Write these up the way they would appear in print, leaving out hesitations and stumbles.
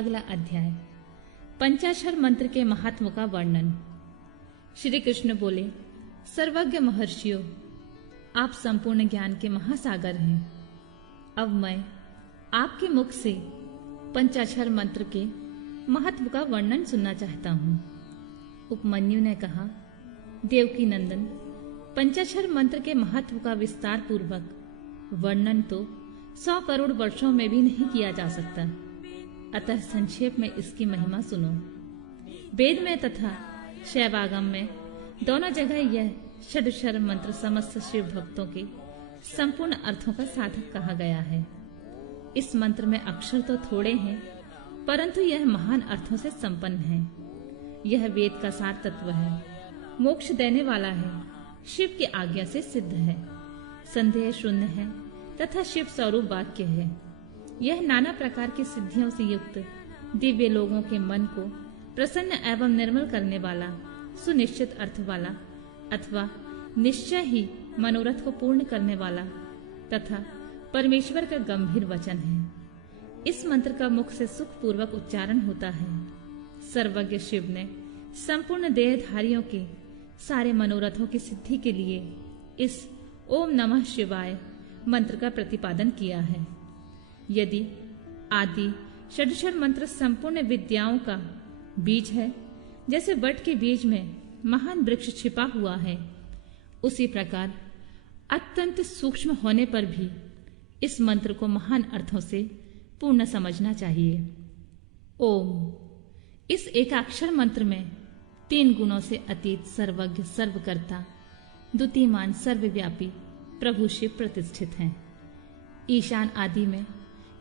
अगला अध्याय पंचाक्षर मंत्र के महात्म का वर्णन। श्री कृष्ण बोले, सर्वज्ञ महर्षियों, आप संपूर्ण ज्ञान के महासागर हैं। अब मैं आपके मुख से पंचाक्षर मंत्र के महत्व का वर्णन सुनना चाहता हूँ। उपमन्यु ने कहा, देवकी नंदन, पंचाक्षर मंत्र के महत्व का विस्तार पूर्वक वर्णन तो 100 करोड़ वर्षों में भी नहीं किया जा सकता, अतः संक्षेप में इसकी महिमा सुनो। वेद में तथा शैवागम में दोनों जगह यह षडक्षर मंत्र समस्त शिव भक्तों के संपूर्ण अर्थों का साधक कहा गया है। इस मंत्र में अक्षर तो थोड़े हैं, परंतु यह महान अर्थों से संपन्न है। यह वेद का सार तत्व है, मोक्ष देने वाला है, शिव की आज्ञा से सिद्ध है, संदेह शून्य है तथा शिव स्वरूप वाक्य है। यह नाना प्रकार की सिद्धियों से युक्त दिव्य लोगों के मन को प्रसन्न एवं निर्मल करने वाला, सुनिश्चित अर्थ वाला अथवा निश्चय ही मनोरथ को पूर्ण करने वाला तथा परमेश्वर का गंभीर वचन है। इस मंत्र का मुख से सुख पूर्वक उच्चारण होता है। सर्वज्ञ शिव ने संपूर्ण देहधारियों के सारे मनोरथों की सिद्धि के लिए इस ओम नमः शिवाय मंत्र का प्रतिपादन किया है। यदि आदि षडक्षर मंत्र संपूर्ण विद्याओं का बीज है, जैसे वट के बीज में महान वृक्ष छिपा हुआ है, उसी प्रकार अत्यंत सूक्ष्म होने पर भी इस मंत्र को महान अर्थों से पूर्ण समझना चाहिए। ओम इस एकाक्षर मंत्र में 3 गुणों से अतीत सर्वज्ञ सर्वकर्ता द्वितीयमान सर्वव्यापी प्रभु शिव प्रतिष्ठित हैं। ईशान आदि में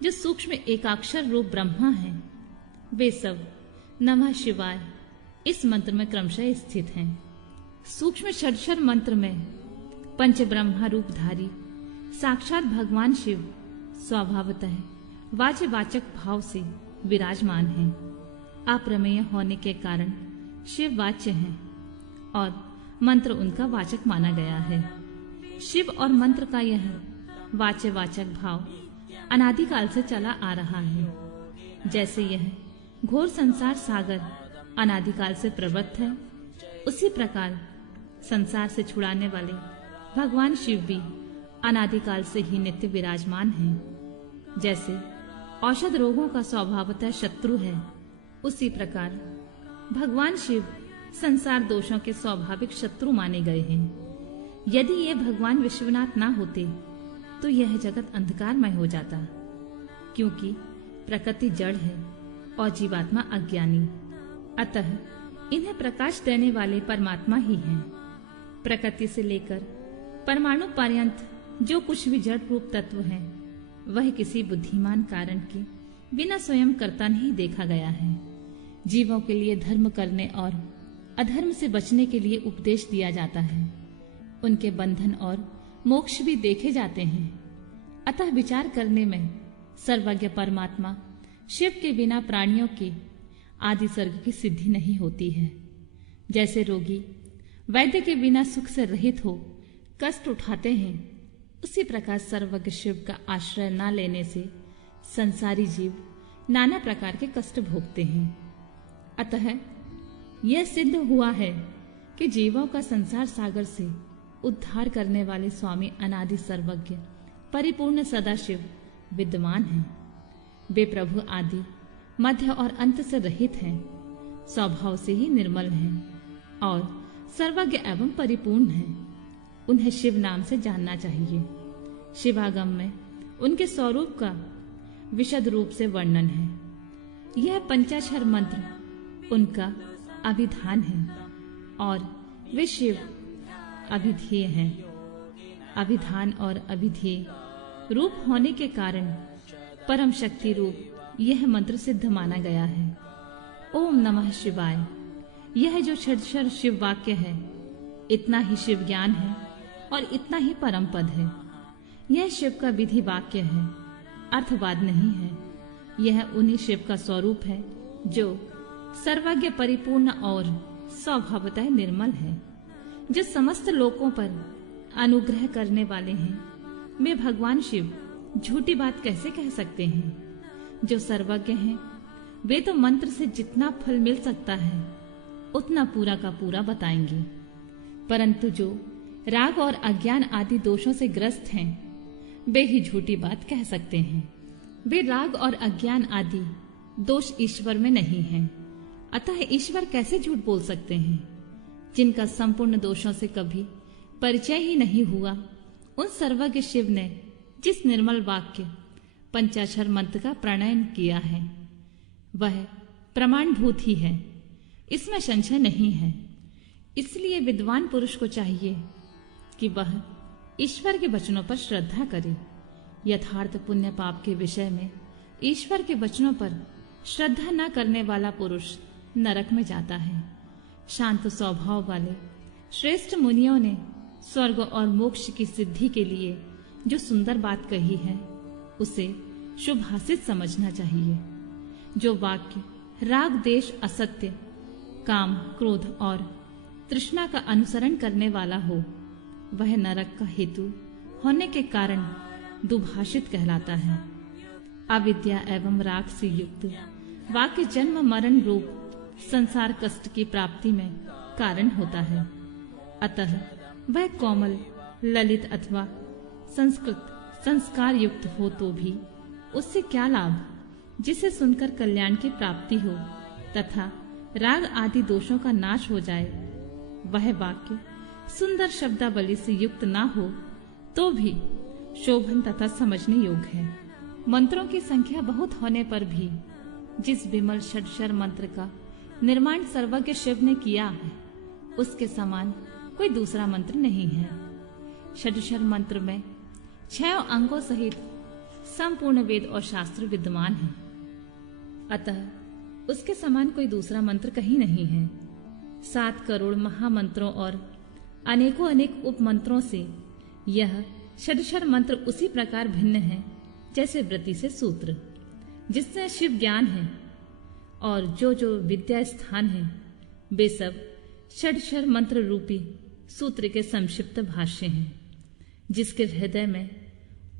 जो सूक्ष्म एकाक्षर रूप ब्रह्मा है, वे सब नमः शिवाय इस मंत्र में क्रमशः स्थित हैं। सूक्ष्म षडक्षर मंत्र में पंच ब्रह्मा रूपधारी साक्षात भगवान शिव स्वभावतः वाच्यवाचक भाव से विराजमान हैं। अप्रमेय होने के कारण शिव वाच्य हैं और मंत्र उनका वाचक माना गया है। शिव और मंत्र का यह वाच्यवाचक भाव अनादिकाल से चला आ रहा है। जैसे यह घोर संसार सागर अनादिकाल से प्रवृत्त है, उसी प्रकार संसार से छुड़ाने वाले भगवान शिव भी अनादिकाल से ही नित्य विराजमान हैं। जैसे औषध रोगों का स्वभावतः शत्रु है, उसी प्रकार भगवान शिव संसार दोषों के स्वाभाविक शत्रु माने गए हैं। यदि ये भगवान विश्वनाथ ना होते तो यह जगत अंधकारमय हो जाता, क्योंकि प्रकृति जड़ है और जीवात्मा अज्ञानी। अतः इन्हें प्रकाश देने वाले परमात्मा ही हैं। प्रकृति से लेकर परमाणु पर्यंत जो कुछ भी जड़ रूप तत्व है, वह किसी बुद्धिमान कारण के बिना स्वयं कर्ता नहीं देखा गया है। जीवों के लिए धर्म करने और अधर्म से बचने के लिए उपदेश दिया जाता है। उनके बंधन और मोक्ष भी देखे जाते हैं। अतः विचार करने में सर्वज्ञ परमात्मा शिव के बिना प्राणियों के आदि सर्ग की सिद्धि नहीं होती है। जैसे रोगी वैद्य के बिना सुख से रहित हो कष्ट उठाते हैं, उसी प्रकार सर्वज्ञ शिव का आश्रय न लेने से संसारी जीव नाना प्रकार के कष्ट भोगते हैं। अतः यह सिद्ध हुआ है कि जीवों का संसार सागर से उद्धार करने वाले स्वामी अनादि सर्वज्ञ परिपूर्ण सदाशिव विद्यमान हैं। वे प्रभु आदि मध्य और अंत से रहित हैं, स्वभाव से ही निर्मल हैं और सर्वज्ञ एवं परिपूर्ण हैं। उन्हें शिव नाम से जानना चाहिए। शिवागम में उनके स्वरूप का विशद रूप से वर्णन है। यह पंचाक्षर मंत्र उनका अभिधान है और वे शिव अभिधेय हैं। अभिधान और अभिधेय रूप होने के कारण परम शक्ति रूप यह मंत्र सिद्ध माना गया है। ओम नमः शिवाय यह जो षडक्षर शिव वाक्य है, इतना ही शिव ज्ञान है और इतना ही परम पद है। यह शिव का विधि वाक्य है, अर्थवाद नहीं है। यह उन्हीं शिव का स्वरूप है जो सर्वज्ञ परिपूर्ण और स्वभावतः निर्मल है, जो समस्त लोकों पर अनुग्रह करने वाले हैं। वे भगवान शिव झूठी बात कैसे कह सकते हैं? जो सर्वज्ञ हैं वे तो मंत्र से जितना फल मिल सकता है उतना पूरा का पूरा बताएंगे, परंतु जो राग और अज्ञान आदि दोषों से ग्रस्त हैं वे ही झूठी बात कह सकते हैं। वे राग और अज्ञान आदि दोष ईश्वर में नहीं हैं, अतः ईश्वर कैसे झूठ बोल सकते हैं? जिनका संपूर्ण दोषों से कभी परिचय ही नहीं हुआ, उन सर्वज्ञ शिव ने जिस निर्मल वाक्य पंचाक्षर मंत्र का प्रणयन किया है वह प्रमाणभूत ही है, इसमें संशय नहीं है। इसलिए विद्वान पुरुष को चाहिए कि वह ईश्वर के वचनों पर श्रद्धा करे। यथार्थ पुण्य पाप के विषय में ईश्वर के वचनों पर श्रद्धा न करने वाला पुरुष नरक में जाता है। शांत स्वभाव वाले श्रेष्ठ मुनियों ने स्वर्ग और मोक्ष की सिद्धि के लिए जो सुंदर बात कही है उसे शुभाषित समझना चाहिए। जो वाक्य राग देश असत्य काम क्रोध और तृष्णा का अनुसरण करने वाला हो वह नरक का हेतु होने के कारण दुभाषित कहलाता है। अविद्या एवं राग से युक्त वाक्य जन्म मरण रूप संसार कष्ट की प्राप्ति में कारण होता है। अतः वह कोमल ललित अथवा संस्कृत संस्कार युक्त हो तो भी उससे क्या लाभ, जिसे सुनकर कल्याण की प्राप्ति हो तथा राग आदि दोषों का नाश हो जाए। वह वाक्य सुंदर शब्दावली से युक्त ना हो तो भी शोभन तथा समझने योग्य है। मंत्रों की संख्या बहुत होने पर भी जिस विमल षडक्षर मंत्र का निर्माण सर्वज्ञ शिव ने किया है उसके समान कोई दूसरा मंत्र नहीं है। षडक्षर मंत्र में 6 अंगों सहित संपूर्ण वेद और शास्त्र विद्यमान है, अतः उसके समान कोई दूसरा मंत्र कहीं नहीं है। 7 करोड़ महामंत्रों और अनेकों अनेक उपमंत्रों से यह षडक्षर मंत्र उसी प्रकार भिन्न है जैसे वृत्ति से सूत्र, जिससे शिव ज्ञान है, और जो विद्या स्थान है वे सब षडक्षर मंत्र रूपी सूत्र के संक्षिप्त भाष्य हैं। जिसके हृदय में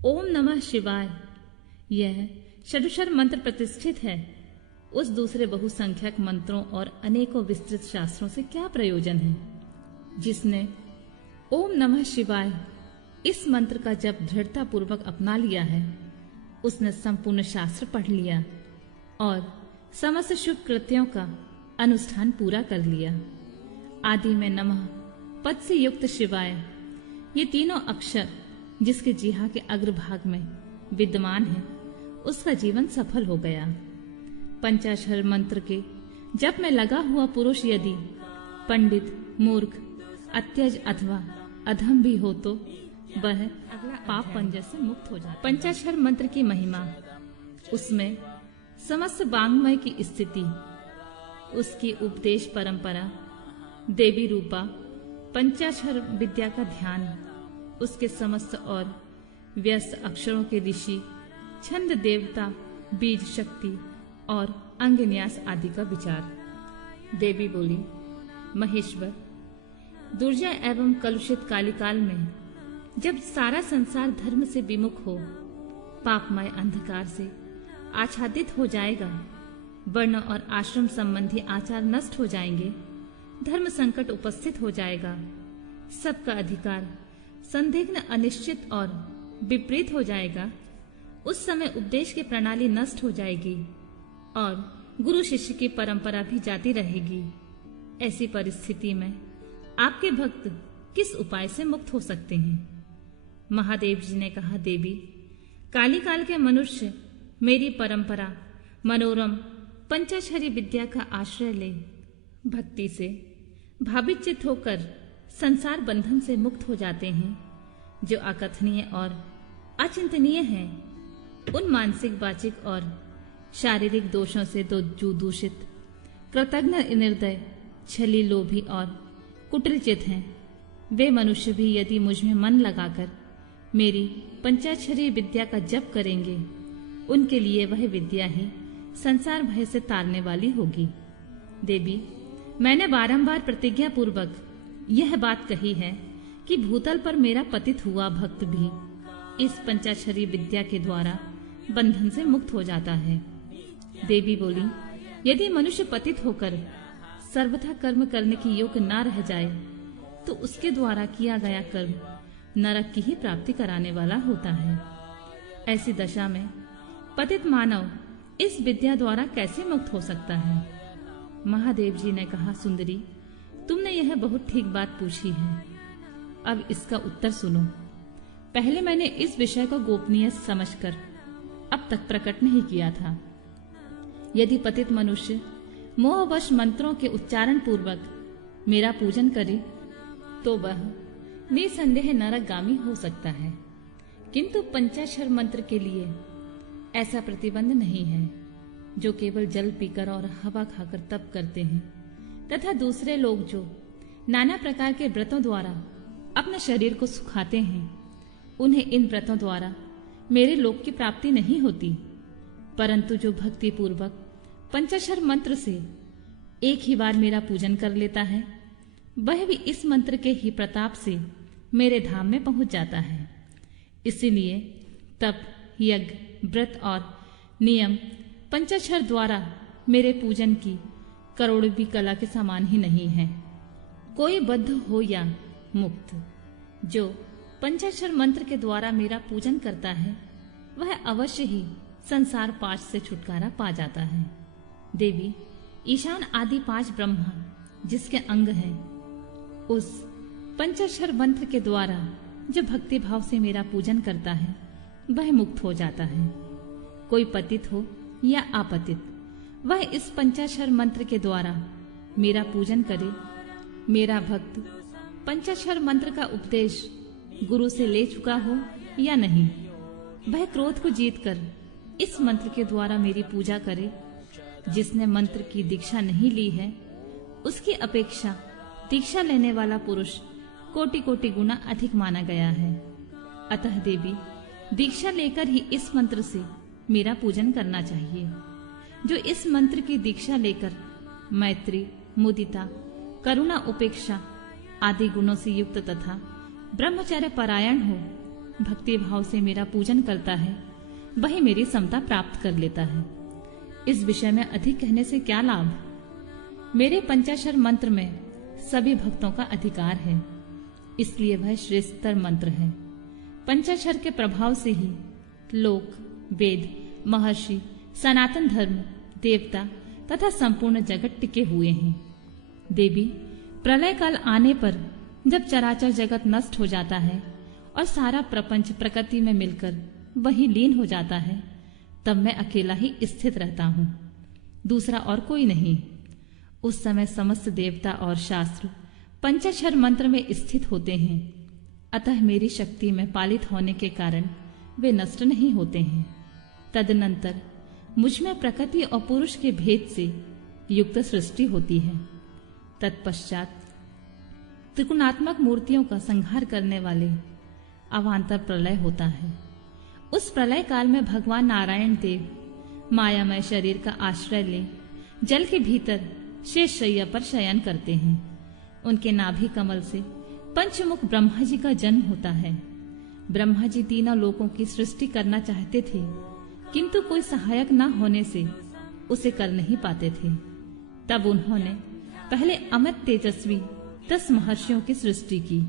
ओम नमः शिवाय यह षडक्षर मंत्र प्रतिष्ठित है, उस दूसरे बहुसंख्यक मंत्रों और अनेकों विस्तृत शास्त्रों से क्या प्रयोजन है। जिसने ओम नमः शिवाय इस मंत्र का जब दृढ़ता पूर्वक अपना लिया है उसने संपूर्ण शास्त्र पढ़ लिया और समस्त शुभ कृत्यों का अनुष्ठान पूरा कर लिया। आदि में नमः पद से युक्त शिवाय ये तीनों अक्षर जिसके जिह्वा के अग्रभाग में विद्यमान है उसका जीवन सफल हो गया। पंचाक्षर मंत्र के जप में लगा हुआ पुरुष यदि पंडित मूर्ख अत्यज अथवा अधम भी हो तो वह पाप पंजर से मुक्त हो जाता। पंचाक्षर मंत्र की महिमा, उसमें समस्त वाङ्मय की स्थिति, उसकी उपदेश परंपरा, देवी रूपा पंचाक्षर विद्या का ध्यान, उसके समस्त और व्यस्त अक्षरों के ऋषि, छंद देवता, बीज शक्ति और अंग न्यास आदि का विचार। देवी बोली, महेश्वर, दुर्जय एवं कलुषित कालिकाल में जब सारा संसार धर्म से विमुख हो, पापमय अंधकार से आच्छादित हो जाएगा, वर्ण और आश्रम संबंधी आचार नष्ट हो जाएंगे, धर्म संकट उपस्थित हो जाएगा, सबका अधिकार संदिग्ध अनिश्चित और विपरीत हो जाएगा, उस समय उपदेश की प्रणाली नष्ट हो जाएगी और गुरु शिष्य की परंपरा भी जाती रहेगी। ऐसी परिस्थिति में आपके भक्त किस उपाय से मुक्त हो सकते हैं? महादेव जी ने कहा, देवी, कालिकाल के मनुष्य मेरी परंपरा मनोरम पंचाक्षरी विद्या का आश्रय ले भक्ति से भावित चित्त होकर संसार बंधन से मुक्त हो जाते हैं। जो अकथनीय और अचिंतनीय हैं, उन मानसिक, वाचिक और शारीरिक दोषों से तो जो दूषित, कृतज्ञ, निर्दय, छली, लोभी और कुटिलचित हैं, वे मनुष्य भी यदि मुझ में मन लगाकर मेरी पंचाक्षरी विद्या का जप करेंगे, उनके लिए वह विद्या ही संसार भय से तारने वाली होगी। देवी, मैंने बारंबार प्रतिज्ञा पूर्वक यह बात कही है कि भूतल पर मेरा पतित हुआ भक्त भी इस पंचाक्षरी विद्या के द्वारा बंधन से मुक्त हो जाता है। देवी बोली, यदि मनुष्य पतित होकर सर्वथा कर्म करने की योग्य न रह जाए तो उसके द्वारा किया गया कर्म नरक की ही प्राप्ति कराने वाला होता है। ऐसी दशा में पतित मानव इस विद्या द्वारा कैसे मुक्त हो सकता है? महादेव जी ने कहा, सुंदरी, तुमने यह बहुत ठीक बात पूछी है। अब इसका उत्तर सुनो। पहले मैंने इस विषय को गोपनीय समझकर अब तक प्रकट नहीं किया था। यदि पतित मनुष्य मोहवश मंत्रों के उच्चारण पूर्वक मेरा पूजन करे तो वह निसंदेह नरकगामी हो सकता है, किंतु पंचाक्षर मंत्र के लिए ऐसा प्रतिबंध नहीं है। जो केवल जल पीकर और हवा खाकर तप करते हैं तथा दूसरे लोग जो नाना प्रकार के व्रतों द्वारा अपने शरीर को सुखाते हैं, उन्हें इन व्रतों द्वारा मेरे लोक की प्राप्ति नहीं होती। परंतु जो भक्ति पूर्वक पंचाक्षर मंत्र से एक ही बार मेरा पूजन कर लेता है, वह भी इस मंत्र के ही प्रताप से मेरे धाम में पहुंच जाता है। इसीलिए तप, यज्ञ, व्रत और नियम पंचाक्षर द्वारा मेरे पूजन की करोड़वीं कला के समान ही नहीं है। कोई बद्ध हो या मुक्त, जो पंचाक्षर मंत्र के द्वारा मेरा पूजन करता है, वह अवश्य ही संसार पाश से छुटकारा पा जाता है। देवी, ईशान आदि 5 ब्रह्मा जिसके अंग हैं, उस पंचाक्षर मंत्र के द्वारा जो भक्ति भाव से मेरा पूजन करता है, वह मुक्त हो जाता है। कोई पतित हो या आपतित, वह इस पंचाक्षर मंत्र के द्वारा मेरा पूजन करे। मेरा भक्त पंचाक्षर मंत्र का उपदेश गुरु से ले चुका हो या नहीं, वह क्रोध को जीतकर इस मंत्र के द्वारा मेरी पूजा करे। जिसने मंत्र की दीक्षा नहीं ली है, उसकी अपेक्षा दीक्षा लेने वाला पुरुष कोटि कोटि गुना अधिक माना गया है। अतः देवी, दीक्षा लेकर ही इस मंत्र से मेरा पूजन करना चाहिए। जो इस मंत्र की दीक्षा लेकर मैत्री, मुदिता, करुणा, उपेक्षा आदि गुणों से युक्त तथा ब्रह्मचर्य परायण हो, भक्ति भाव से मेरा पूजन करता है, वही मेरी समता प्राप्त कर लेता है। इस विषय में अधिक कहने से क्या लाभ? मेरे पंचाक्षर मंत्र में सभी भक्तों का अधिकार है, इसलिए वह श्रेष्ठतर मंत्र है। पंचाक्षर के प्रभाव से ही लोक, वेद, महर्षि, सनातन धर्म, देवता तथा संपूर्ण जगत टिके हुए हैं। देवी, प्रलय काल आने पर जब चराचर जगत नष्ट हो जाता है और सारा प्रपंच प्रकृति में मिलकर वही लीन हो जाता है, तब मैं अकेला ही स्थित रहता हूँ, दूसरा और कोई नहीं। उस समय समस्त देवता और शास्त्र पंचाक्षर मंत्र में स्थित होते हैं, अतः मेरी शक्ति में पालित होने के कारण वे नष्ट नहीं होते हैं। तदनंतर मुझ में प्रकृति और पुरुष के भेद से युक्त सृष्टि होती है। तत्पश्चात त्रिगुणात्मक मूर्तियों का संहार करने वाले अवान्तर प्रलय होता है। उस प्रलय काल में भगवान नारायण देव मायामय शरीर का आश्रय ले जल के भीतर शेष शैया पर शयन करते हैं। उनके नाभि कमल से पंचमुख ब्रह्मा जी का जन्म होता है। ब्रह्मा जी तीनों लोकों की सृष्टि करना चाहते थे, किंतु कोई सहायक न होने से उसे कर नहीं पाते थे। तब उन्होंने पहले अमित तेजस्वी 10 महर्षियों की सृष्टि की,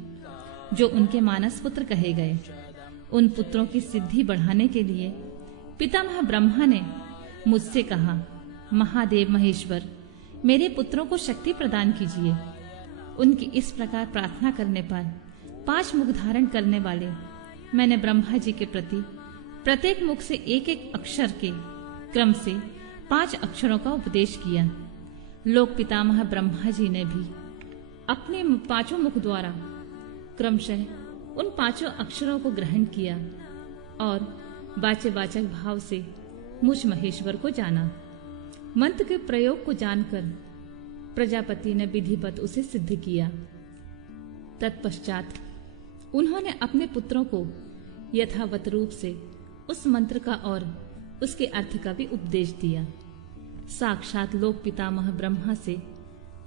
जो उनके मानस पुत्र कहे गए। उन पुत्रों की सिद्धि बढ़ाने के लिए पितामह ब्रह्मा ने मुझसे कहा, महादेव महेश्वर, मेरे पुत्रों को शक्ति प्रदान कीजिए। उनकी इस प्रकार प्रार्थना करने पर 5 मुख धारण करने वाले मैंने ब्रह्मा जी के प्रति प्रत्येक मुख से एक एक अक्षर के क्रम से 5 अक्षरों का उपदेश किया। लोक पितामह ब्रह्मा जी ने भी अपने 5 मुख द्वारा क्रमशः उन 5 अक्षरों को ग्रहण किया और वाच्यवाचक भाव से मुझ महेश्वर को जाना। मंत्र के प्रयोग को जानकर प्रजापति ने विधिवत उसे सिद्ध किया। तत्पश्चात उन्होंने अपने पुत्रों को यथावत रूप से उस मंत्र का और उसके अर्थ का भी उपदेश दिया। साक्षात लोक पितामह ब्रह्मा से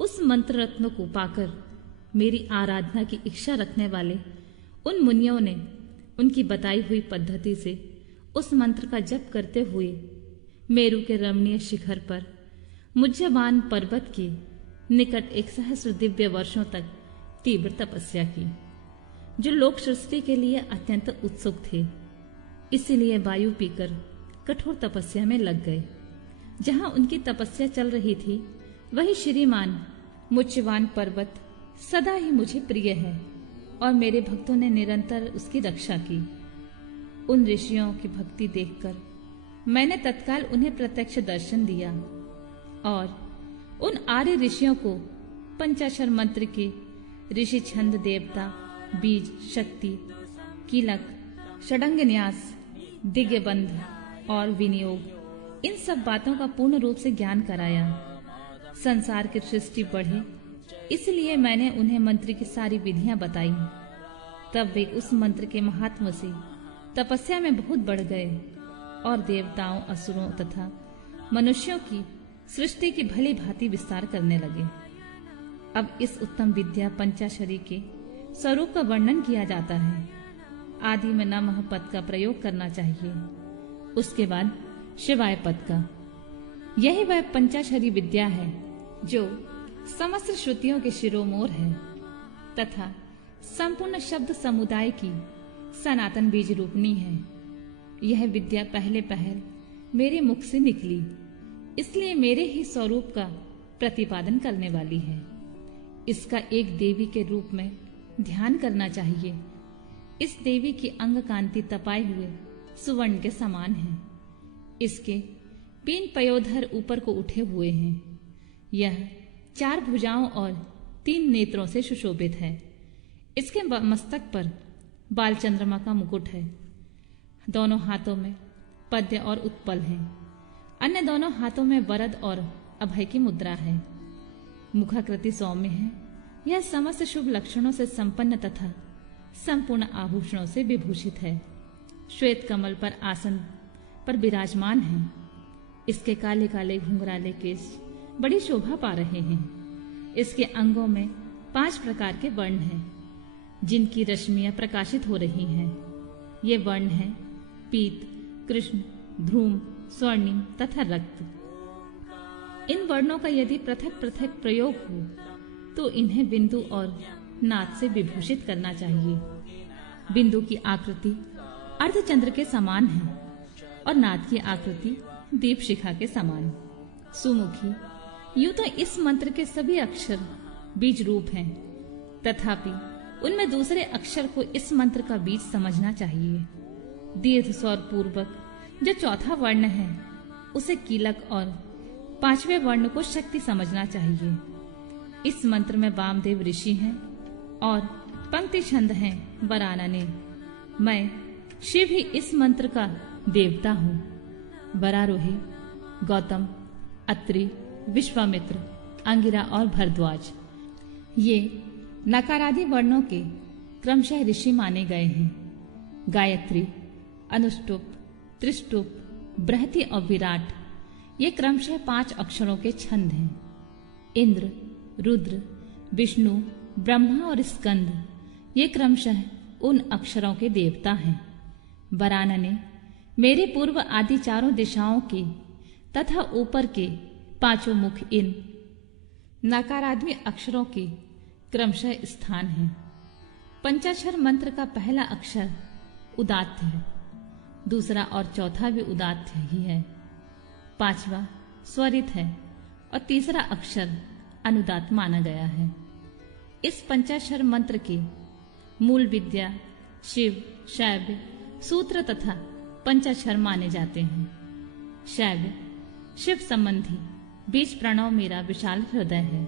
उस मंत्र रत्न को पाकर मेरी आराधना की इच्छा रखने वाले उन मुनियों ने उनकी बताई हुई पद्धति से उस मंत्र का जप करते हुए मेरु के रमणीय शिखर पर मुज्जबान पर्वत के निकट 1 सहस्र दिव्य वर्षों तक तीव्र तपस्या की। जो लोक सृष्टि के लिए अत्यंत उत्सुक थे, इसीलिए वायु पीकर कठोर तपस्या में लग गए। जहां उनकी तपस्या चल रही थी, वही श्रीमान मुच्चवान पर्वत सदा ही मुझे प्रिय है और मेरे भक्तों ने निरंतर उसकी रक्षा की। उन ऋषियों की भक्ति देखकर मैंने तत्काल उन्हें प्रत्यक्ष दर्शन दिया और उन आर्य ऋषियों को पंचाक्षर मंत्र के ऋषि छंद, देवता, बीज, शक्ति, कीलक, षडंग न्यास, दिग्बंध और विनियोग, इन सब बातों का पूर्ण रूप से ज्ञान कराया। संसार की सृष्टि बढ़े, इसलिए मैंने उन्हें मंत्र की सारी विधियां बताई। तब वे उस मंत्र के महात्म से तपस्या में बहुत बढ़ गए और देवताओं, असुरों तथा मनुष्यों की सृष्टि की भली भांति विस्तार करने लगे। अब इस उत्तम विद्या पंचाक्षरी के स्वरूप का वर्णन किया जाता है। आदि में नमः पद का प्रयोग करना चाहिए, उसके बाद शिवाय पद का। यही वह पंचाक्षरी विद्या है जो समस्त श्रुतियों के शिरोमोर है तथा संपूर्ण शब्द समुदाय की सनातन बीज रूपणी है। यह विद्या पहले पहल मेरे मुख से निकली, इसलिए मेरे ही स्वरूप का प्रतिपादन करने वाली है। इसका एक देवी के रूप में ध्यान करना चाहिए। इस देवी की अंग कांति तपाए हुए सुवर्ण के समान है। इसके 3 पयोधर ऊपर को उठे हुए हैं। यह 4 भुजाओं और 3 नेत्रों से सुशोभित है। इसके मस्तक पर बाल चंद्रमा का मुकुट है। दोनों हाथों में पद्य और उत्पल है। अन्य दोनों हाथों में वरद और अभय की मुद्रा है। मुखाकृति सौम्य है। यह समस्त शुभ लक्षणों से संपन्न तथा संपूर्ण आभूषणों से विभूषित है। श्वेत कमल पर आसन पर विराजमान है। इसके काले काले घुंघराले केश बड़ी शोभा पा रहे हैं। इसके अंगों में 5 प्रकार के वर्ण हैं, जिनकी रश्मियां प्रकाशित हो रही हैं। ये वर्ण हैं पीत, कृष्ण, ध्रुम, स्वर्णिम तथा रक्त। इन वर्णों का यदि पृथक पृथक प्रयोग हो तो इन्हें बिंदु और नाद से विभूषित करना चाहिए। बिंदु की आकृति अर्धचंद्र के समान है और नाद की आकृति दीप शिखा के समान। सुमुखी, यूं तो इस मंत्र के सभी अक्षर बीज रूप हैं, तथापि उनमें दूसरे अक्षर को इस मंत्र का बीज समझना चाहिए। दीर्घ स्वर पूर्वक जो चौथा वर्ण है उसे कीलक और 5वें वर्ण को शक्ति समझना चाहिए। इस मंत्र में वामदेव ऋषि हैं और पंक्ति छंद हैं वरानने। मैं शिव ही इस मंत्र का देवता हूँ। वरारोही, गौतम, अत्रि, विश्वामित्र, अंगिरा और भरद्वाज, ये नकारादि वर्णों के क्रमशः ऋषि माने गए हैं। गायत्री, अनुष्टुप, त्रिष्टुप, बृहति और विराट, ये क्रमशः 5 अक्षरों के छंद हैं। इंद्र, रुद्र, विष्णु, ब्रह्मा और स्कंद, ये क्रमशः उन अक्षरों के देवता हैं। वरानने मेरे पूर्व आदि 4 दिशाओं के तथा ऊपर के 5 मुख इन नकारात्मक अक्षरों के क्रमशः स्थान है। पंचाक्षर मंत्र का पहला अक्षर उदात्त है, दूसरा और चौथा भी उदात्त ही है, 5वां स्वरित है और तीसरा अक्षर अनुदात्त माना गया है। इस पंचाक्षर मंत्र के मूल विद्या शिव, शैव, सूत्र तथा पंचाक्षर माने जाते हैं। शैव शिव संबंधी बीज प्रणव मेरा विशाल हृदय है।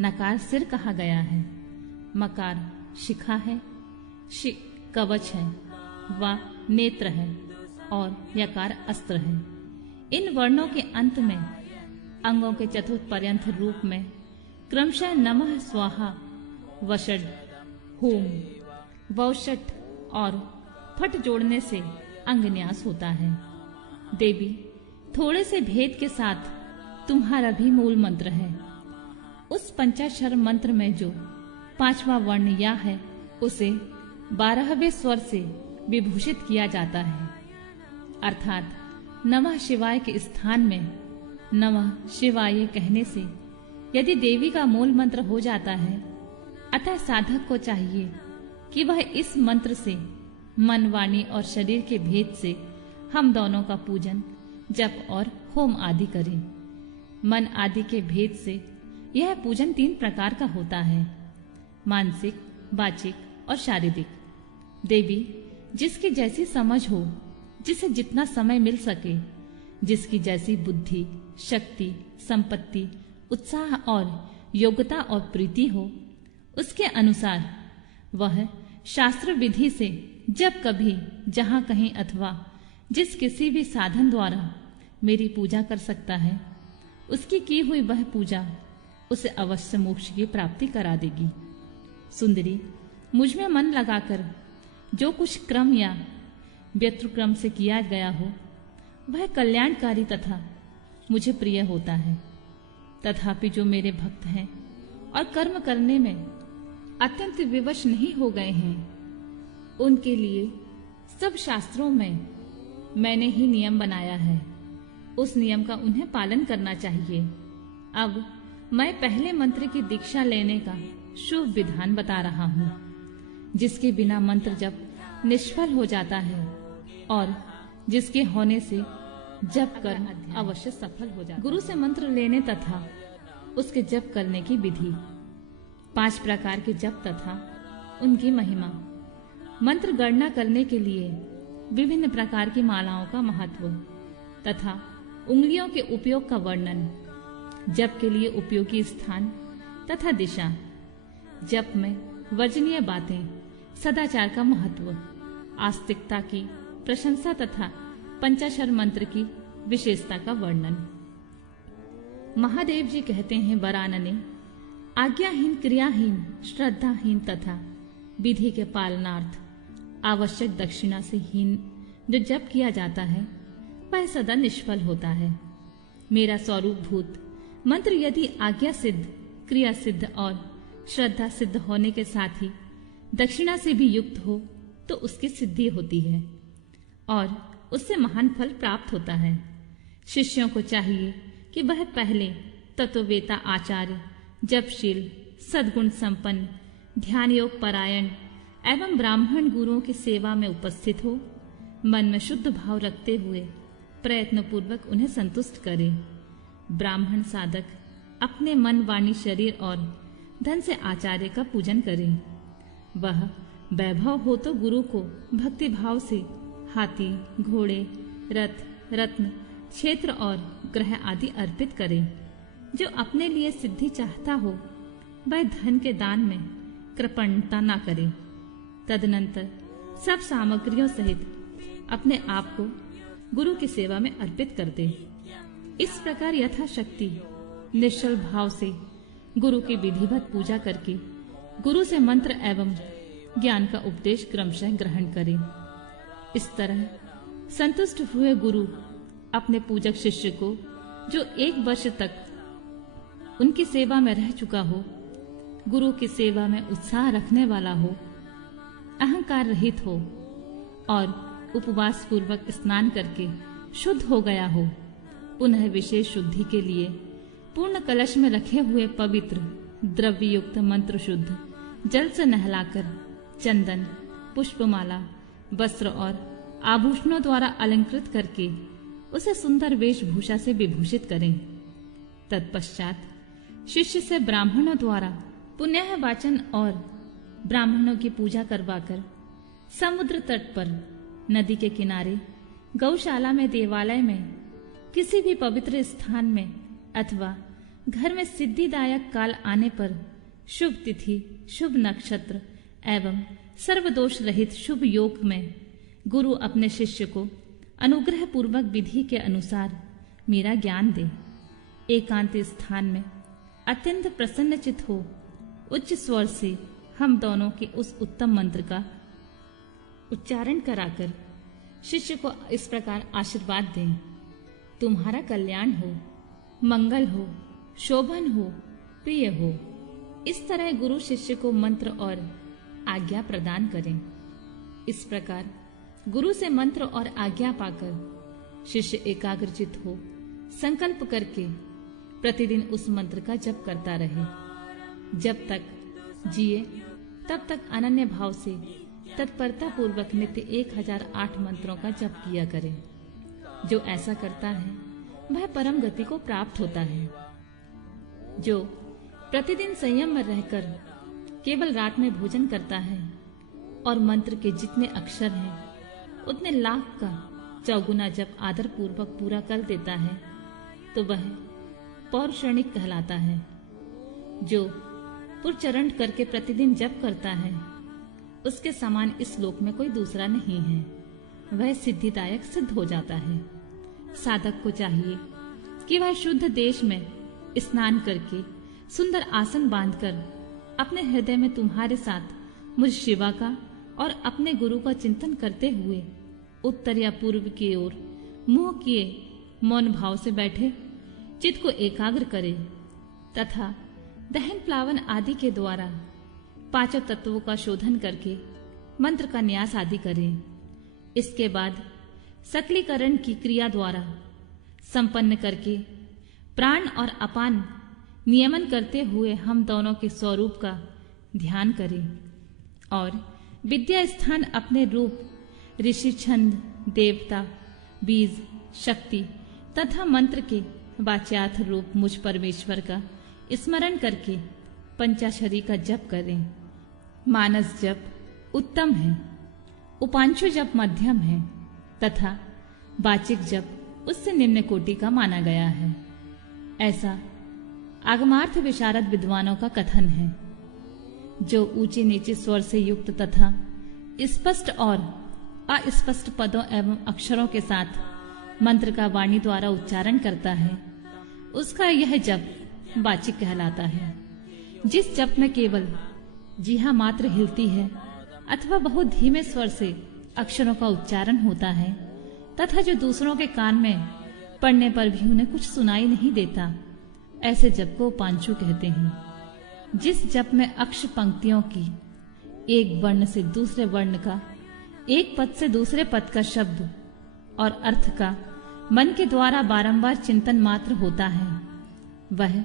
नकार सिर कहा गया है, मकार शिखा है, कवच है, व नेत्र है और यकार अस्त्र है। इन वर्णों के अंत में अंगों के चतुर्थ पर्यंत रूप में क्रमशः नमः, स्वाहा, वषड, होम, वौषट और फट जोड़ने से अंगन्यास होता है। देवी, थोड़े से भेद के साथ तुम्हारा भी मूल मंत्र है। उस पंचाक्षर मंत्र में जो 5वां वर्ण या है उसे 12वें स्वर से विभूषित किया जाता है, अर्थात नमः शिवाय के स्थान में नमः शिवाय कहने से यदि देवी का मूल मंत्र हो जाता है, अतः साधक को चाहिए कि वह इस मंत्र से मन, वाणी और शरीर के भेद से हम दोनों का पूजन, जप और होम आदि करें। मन आदि के भेद से यह पूजन 3 प्रकार का होता है: मानसिक, वाचिक और शारीरिक। देवी जिसकी जैसी समझ हो, जिसे जितना समय मिल सके, जिसकी जैसी बुद्धि, शक्ति, संपत्ति, उत्साह और योग्यता और प्रीति हो, उसके अनुसार वह शास्त्र विधि से जब कभी, जहां कहीं अथवा जिस किसी भी साधन द्वारा मेरी पूजा कर सकता है, उसकी की हुई वह पूजा उसे अवश्य मोक्ष की प्राप्ति करा देगी। सुंदरी, मुझ में मन लगाकर जो कुछ क्रम या व्यतिक्रम से किया गया हो, वह कल्याणकारी तथा मुझे प्रिय होता है। तथापि जो मेरे भक्त हैं और कर्म करने में अत्यंत विवश नहीं हो गए हैं, उनके लिए सब शास्त्रों में मैंने ही नियम बनाया है। उस नियम का उन्हें पालन करना चाहिए। अब मैं पहले मंत्र की दीक्षा लेने का शुभ विधान बता रहा हूँ, जिसके बिना मंत्र जप निष्फल हो जाता है और जिसके होने से जप कर्म अवश्य सफल हो जाता है। गुरु से मंत्र लेने तथा उसके जप करने की विधि। 5 प्रकार के जप तथा उनकी महिमा। मंत्र गणना करने के लिए विभिन्न प्रकार की मालाओं का महत्व तथा उंगलियों के उपयोग का वर्णन। जप के लिए उपयोगी स्थान तथा दिशा। जप में वर्जनीय बातें, सदाचार का महत्व, आस्तिकता की प्रशंसा तथा पंचाक्षर मंत्र की विशेषता का वर्णन। महादेव जी कहते हैं, वरानने, आज्ञाहीन, क्रियाहीन, श्रद्धाहीन तथा विधि के पालनार्थ आवश्यक दक्षिणा से हीन जो जप किया जाता है, वह सदा निष्फल होता है। मेरा स्वरूप भूत मंत्र यदि आज्ञा सिद्ध, क्रिया सिद्ध और श्रद्धा सिद्ध होने के साथ ही दक्षिणा से भी युक्त हो, तो उसकी सिद्धि होती है और उससे महान फल प्राप्त होता है। शिष्यों को चाहिए कि वह पहले तत्ववेता आचार्य, जपशील, सद्गुण संपन्न, ध्यान योग परायण एवं ब्राह्मण गुरुओं की सेवा में उपस्थित हो, मन में शुद्ध भाव रखते हुए प्रयत्न पूर्वक उन्हें संतुष्ट करे। ब्राह्मण साधक अपने मन, वाणी, शरीर और धन से आचार्य का पूजन करे। वह वैभव हो तो गुरु को भक्ति भाव से हाथी, घोड़े, रथ, रत्न, क्षेत्र और ग्रह आदि अर्पित करे। जो अपने लिए सिद्धि चाहता हो, वह धन के दान में कृपणता न करे। तदनंतर सब सामग्रियों सहित अपने आप को गुरु की सेवा में अर्पित कर दे। इस प्रकार यथाशक्ति निश्चल भाव से गुरु की विधिवत पूजा करके गुरु से मंत्र एवं ज्ञान का उपदेश क्रमशः ग्रहण करें। इस तरह संतुष्ट हुए गुरु अपने पूजक शिष्य को, जो 1 वर्ष तक उनकी सेवा में रह चुका हो, गुरु की सेवा में उत्साह रखने वाला हो, अहंकार रहित हो और उपवास पूर्वक स्नान करके शुद्ध हो गया हो, पुनः विशेष शुद्धि के लिए पूर्ण कलश में रखे हुए पवित्र द्रव्य युक्त मंत्र शुद्ध जल से नहलाकर चंदन, पुष्पमाला, वस्त्र और आभूषणों द्वारा अलंकृत करके उसे सुंदर वेशभूषा से विभूषित करें। तत्पश्चात शिष्य से ब्राह्मणों द्वारा पुण्य वाचन और ब्राह्मणों की पूजा करवाकर समुद्र तट पर, नदी के किनारे, गौशाला में, देवालय में, किसी भी पवित्र स्थान में अथवा घर में सिद्धिदायक काल आने पर शुभ तिथि, शुभ नक्षत्र एवं सर्वदोष रहित शुभ योग में गुरु अपने शिष्य को अनुग्रह पूर्वक विधि के अनुसार मेरा ज्ञान दे। एकांत स्थान में अत्यंत प्रसन्नचित हो उच्च स्वर से हम दोनों के उस उत्तम मंत्र का उच्चारण कराकर शिष्य को इस प्रकार आशीर्वाद दें, तुम्हारा कल्याण हो, मंगल हो, शोभन हो, प्रिय हो। इस तरह गुरु शिष्य को मंत्र और आज्ञा प्रदान करें। इस प्रकार गुरु से मंत्र और आज्ञा पाकर शिष्य एकाग्रचित हो संकल्प करके प्रतिदिन उस मंत्र का जप करता रहे। जब तक जिए तब तक अनन्य भाव से तत्परता पूर्वक नित्य 1008 मंत्रों का जप किया करे। जो ऐसा करता है वह परम गति को प्राप्त होता है। जो प्रतिदिन संयम में रहकर केवल रात में भोजन करता है और मंत्र के जितने अक्षर हैं उतने लाख का चौगुना जप आदर पूर्वक पूरा कर देता है तो वह पौरुषणिक कहलाता है। जो पुरचरण करके प्रतिदिन जप करता है उसके समान इस लोक में कोई दूसरा नहीं है। वह सिद्धिदायक सिद्ध हो जाता है। साधक को चाहिए कि वह शुद्ध देश में स्नान करके सुंदर आसन बांधकर अपने हृदय में तुम्हारे साथ मुझ शिवा का और अपने गुरु का चिंतन करते हुए उत्तर या पूर्व की ओर मुंह किए मौन भाव से बैठे चित्त को एकाग्र करे तथा दहन प्लावन आदि के द्वारा पांचों तत्वों का शोधन करके मंत्र का न्यास आदि करें। इसके बाद सकलीकरण की क्रिया द्वारा संपन्न करके प्राण और अपान नियमन करते हुए हम दोनों के स्वरूप का ध्यान करें और विद्या स्थान अपने रूप ऋषि, छंद, देवता, बीज, शक्ति तथा मंत्र के वाच्यार्थ रूप मुझ परमेश्वर का स्मरण करके पंचाक्षरी का जप करें। मानस जप उत्तम है, उपांशु जप मध्यम है तथा वाचिक जप उससे निम्न कोटि का माना गया है। ऐसा आगमार्थ विशारद विद्वानों का कथन है। जो ऊंचे नीचे स्वर से युक्त तथा स्पष्ट और अस्पष्ट पदों एवं अक्षरों के साथ मंत्र का वाणी द्वारा उच्चारण करता है उसका यह जप वाचिक कहलाता है। जिस जप में केवल जिह्वा मात्र हिलती है अथवा बहुत धीमे स्वर से अक्षरों का उच्चारण होता है तथा जो दूसरों के कान में पढ़ने पर भी उन्हें कुछ सुनाई नहीं देता, ऐसे जप को उपांशु कहते हैं। जिस जप में अक्ष पंक्तियों की एक वर्ण से दूसरे वर्ण का, एक पद से दूसरे पद का शब्द और अर्थ का मन के द्वारा बारंबार चिंतन मात्र होता है वह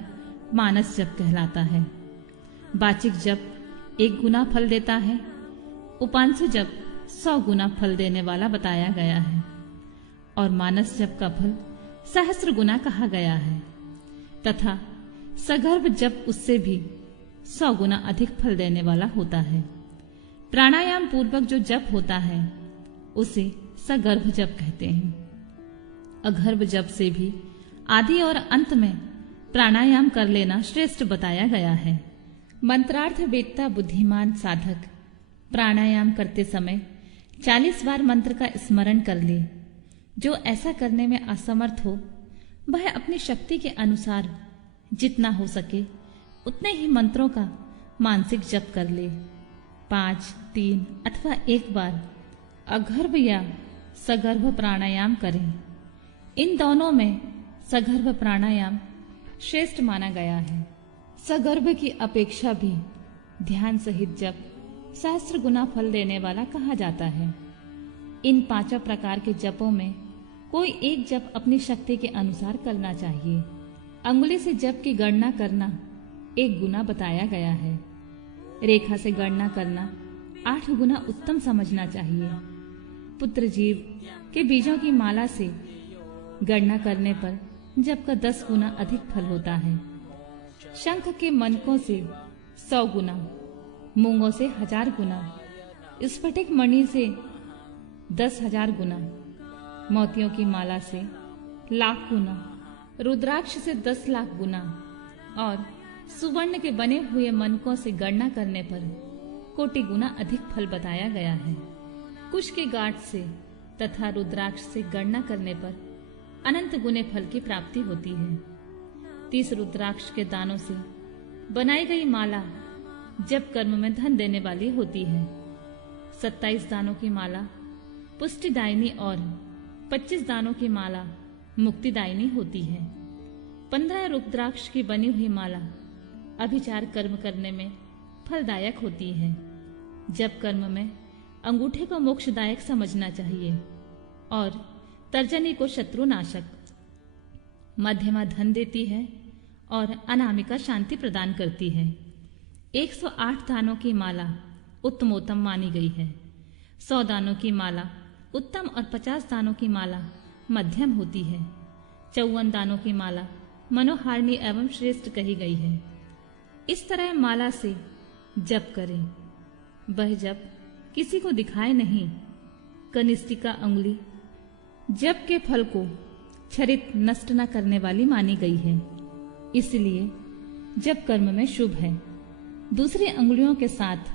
मानस जप कहलाता है। वाचिक जप 1 गुना फल देता है, उपांशु जप 100 गुना फल देने वाला बताया गया है और मानस जप का फल सहस्र गुना कहा गया है तथा सगर्भ जप उससे भी 100 गुना अधिक फल देने वाला होता है। प्राणायाम पूर्वक जो जप होता है उसे सगर्भ जप कहते हैं। अगर्भ जप से भी आदि और अंत में प्राणायाम कर लेना श्रेष्ठ बताया गया है। मंत्रार्थ वेदता बुद्धिमान साधक प्राणायाम करते समय 40 बार मंत्र का स्मरण कर ले। जो ऐसा करने में असमर्थ हो वह अपनी शक्ति के अनुसार जितना हो सके उतने ही मंत्रों का मानसिक जप कर ले। 5, 3 अथवा 1 बार अगर्भ या सगर्भ प्राणायाम करें। इन दोनों में सगर्भ प्राणायाम श्रेष्ठ माना गया है। सगर्भ की अपेक्षा भी ध्यान सहित जप सहस्र गुना फल देने वाला कहा जाता है। इन 5 प्रकार के जपों में कोई एक जप अपनी शक्ति के अनुसार करना चाहिए। अंगुली से जप की गणना करना 1 गुना बताया गया है। रेखा से गणना करना 8 गुना उत्तम समझना चाहिए। पुत्र जीव के बीजों की माला से गणना करने पर जप का 10 गुना अधिक फल होता है। शंख के मनकों से 100 गुना, मूंगों से 1000 गुना, स्फटिक मणि से 10,000 गुना, मोतियों की माला से 1,00,000 गुना, रुद्राक्ष से 10 लाख गुना और सुवर्ण के बने हुए मनकों से गणना करने पर कोटि गुना अधिक फल बताया गया है। कुश के गांठ से तथा रुद्राक्ष से गणना करने पर अनंत गुने फल की प्राप्ति होती है। 30 रुद्राक्ष के दानों से बनाई गई माला जप कर्म में धन देने वाली होती है। 27 दानों की माला पुष्टिदायिनी और 25 दानों की माला मुक्तिदायिनी होती है। 15 रुद्राक्ष की बनी हुई माला अभिचार कर्म करने में फलदायक होती है। जप कर्म में अंगूठे को मोक्षदायक समझना चाहिए और तर्जनी को शत्रुनाशक। मध्यमा धन देती है और अनामिका शांति प्रदान करती है। 108 दानों की माला उत्तमोत्तम मानी गई है। 100 दानों की माला उत्तम और 50 दानों की माला मध्यम होती है। 54 दानों की माला मनोहारिणी एवं श्रेष्ठ कही गई है। इस तरह माला से जप करें। वह जप किसी को दिखाए नहीं। कनिष्ठिका अंगुली जप के फल को क्षरित नष्ट न करने वाली मानी गई है, इसलिए जप कर्म में शुभ है। दूसरी अंगुलियों के साथ